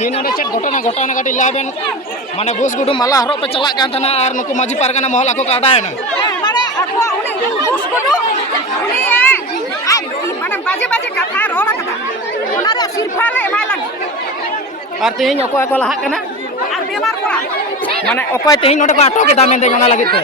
तीन चेक घटना घटना कटी लाबेन माने बुस गुडू माला हरो पे चला कान थाना और नुकु माजी पारगाना महल आको काडायना माने आको उनी बुस गुडू उनी माने बाजे बाजे कथा रोड कथा ओना रे सिरफा रे एमा लागी और तेहिन अकोय को लहा कना और बेमार कोड़ा माने अकोय तेहिन नोडे को आटो के दामे दे ओना लागित ते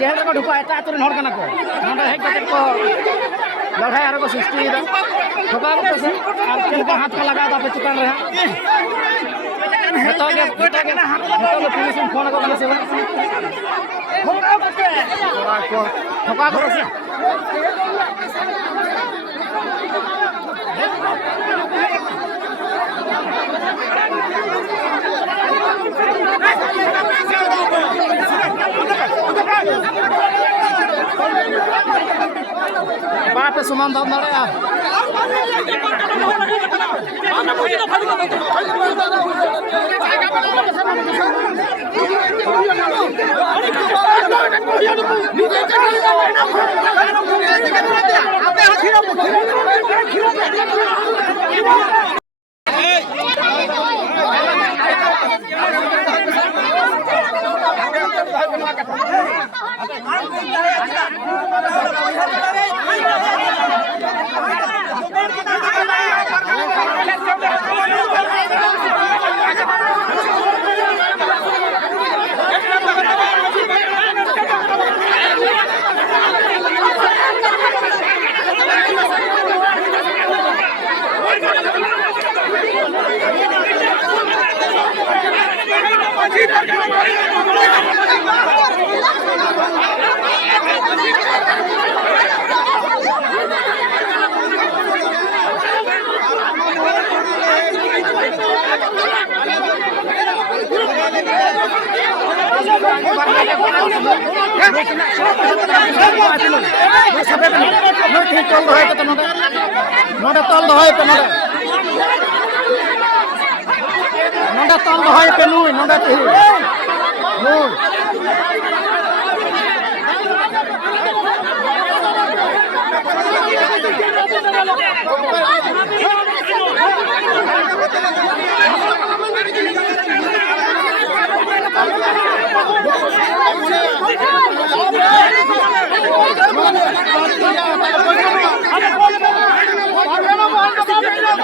जेहल को ढुका एटा आतुरेन हर कना को नोडे हेज कते को लड़ाई आरो को सृष्टि दा ठोका को से और चल का हाथ का लगा दा पे चिकन रे हेतो के पुलिस में फोन को कना से ठोका को से बाप समान दाम दाड़ा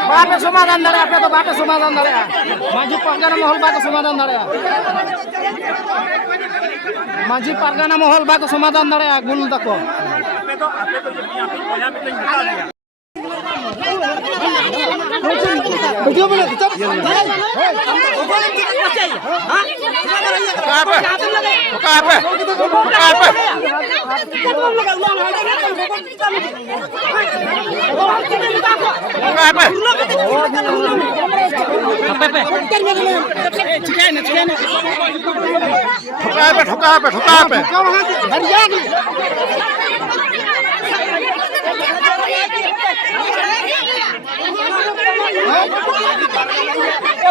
बाटे समाधान दाड़ा आपे तो बाटे समाधान दाड़ा मांझी पारगाना महल बाको समाधान दाड़ा मांझी पारगाना महल बाको समाधान दाड़ा गुल तको वीडियो बना चुप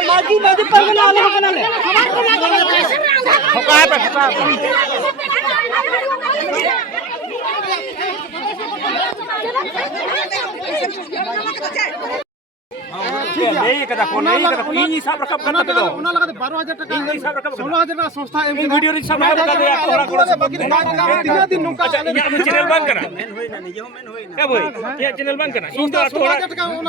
माजी माजी परगना वाला होगा ले ठोका पे ᱴᱷᱤᱠ ᱜᱮᱭᱟ ᱞᱟᱹᱭ ᱠᱟᱫᱟ ᱠᱚ ᱤᱧ ᱥᱟᱵ ᱨᱟᱠᱟᱵ ᱠᱟᱱ ᱛᱟᱯᱮ ᱫᱚ ᱚᱱᱟ ᱞᱟᱜᱟᱛ 12000 টাকা ᱤᱧ ᱥᱟᱵ ᱨᱟᱠᱟᱵ 16000 টাকা সংস্থা এম ᱤᱧ ᱵᱷᱤᱰᱤᱭᱳ ᱨᱤᱧ ᱥᱟᱵ ᱨᱟᱠᱟᱵ ᱠᱟᱫᱟ ᱛᱤᱱᱟᱹᱜ ᱫᱤন ᱱᱚᱝᱠᱟ ᱤᱧᱟᱹᱜ ᱪᱮᱱᱮᱞ ᱵᱟᱝ ᱠᱟᱱᱟ ᱮ ᱵᱷᱟই ᱤᱧᱟᱹᱜ ᱪᱮᱱᱮᱞ ᱵᱟᱝ ᱠᱟᱱᱟ ᱤᱧ ᱫᱚ ᱟᱛᱳ ᱚᱲᱟᱜ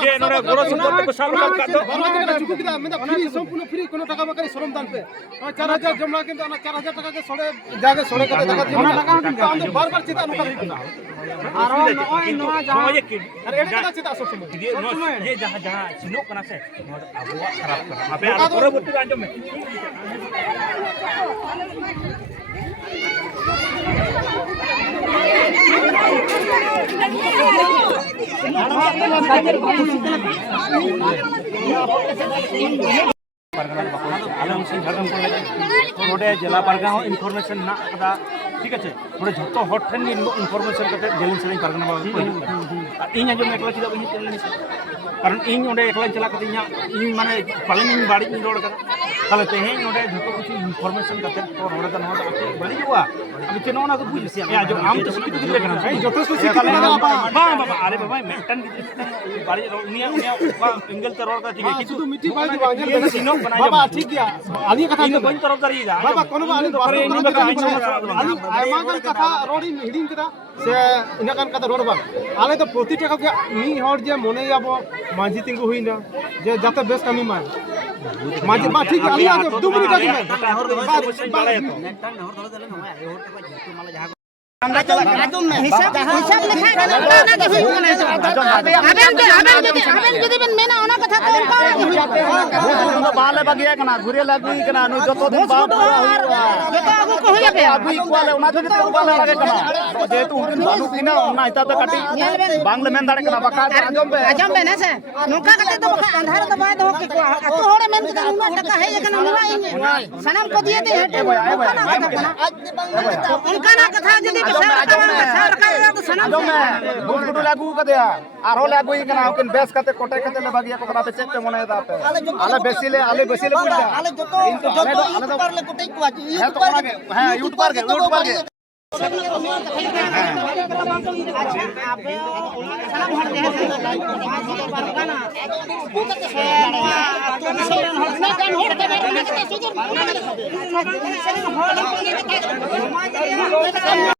ᱡᱮ ᱱᱚᱰᱮ ᱜᱚᱲᱚ ᱥᱚᱯᱚᱦᱚᱫ ᱛᱮᱠᱚ ᱥᱟᱵ ᱨᱟᱠᱟᱵ ᱠᱟᱫ ᱫᱚ 12000 টাকা চুক্তি কিনা মানে ফ্রি সম্পূর্ণ ফ্রি কোনো টাকা বাকারি শ্রম দান পে 4000 জমা কিন্তু 4000 টাকা কে সড়ে জায়গা সড়ে কত টাকা জমা আমি বারবার চিন্তা নকা হইনা আর নয় নয় ᱱᱚᱜᱼᱚᱭ ᱡᱮ আর এটা কথা চিন্তা সব সময় ᱡᱮ ᱡᱟᱦᱟᱸ ᱥᱤᱱᱚᱜ ᱠᱟᱱᱟ ᱥᱮ ᱱᱚᱣᱟ ᱫᱚ ᱟᱵᱚᱣᱟᱜ ᱠᱷᱟᱨᱟᱯ ᱠᱟᱱᱟ ᱟᱯᱮ ᱟᱨ ᱯᱚᱨᱚᱵᱚᱨᱛᱤ ᱨᱮ ᱟᱸᱡᱚᱢ ᱢᱮ नोडे जिला पारगाना इनफरमेशन ना कदा ठीक है नोडे झोटो हॉट ठेन इनफरमेशन करते जेलिन से पारगाना बाबू इन आजम एकला चिदा बहिन चैनल कारण इन नोडे एकला चला करते इन माने पालन इन बाड़ी इन रोड करा ताले तेहे नोडे झोटो कुछ इनफरमेशन करते तो नोडे दा नोडे बाड़ी हुआ अभी ते नोना तो बुझ से आजम आम तो सिटी दिले कना যথেষ্ট শিক্ষিত না बाबा बाबा अरे बाबा मेंटेन बाड़ी उनिया उनिया एंगल ते रोड का ठीक है শুধু মিটি বাড়ি দিবা বাবা ঠিক গিয়া আলি কথা इन बन तरफ दरिदा বাবা কোন আলি अरे इन का আলি আইমা গান কথা রোডি হিডিং কেদা সে ইনা গান কথা রোড বাং আলে তো প্রতি টাকা কে মি হর যে মনে যাবো মাঝি তিঙ্গু হইনা যে যাতে বেশ কামি মান মাঝি বা ঠিক আলি আজ 2 মিনিট আগে हिसाब लेखा के ना के हुई कोना आबेन जदी बेन मेना ओना कथा तो उनका तो बाले बगिया कना घुरे लागु कना नु जतो दिन बाप जतो आगु को होया पे अभी कोले उना तो तो बाले लागे कना जे तू उन बानु किना उना इता तो काटी बांग्ला मेन दाड़े कना बका आजम बे ना से नोका कते तो बका अंधार तो बाय दो के अतो होड़े मेन के उना टका है कना उना सनम को दिए दे हटे उनका ना कथा जदी गुडू लागू कदया आरो लागू कना उकिन बेस कते कोटे कते ले बागिया को कना पे चेक पे मने दाते आले बेसिले पुजा आले जतो यूट्यूब पर ले कोटे को आज यूट्यूब पर हां यूट्यूब पर के सनम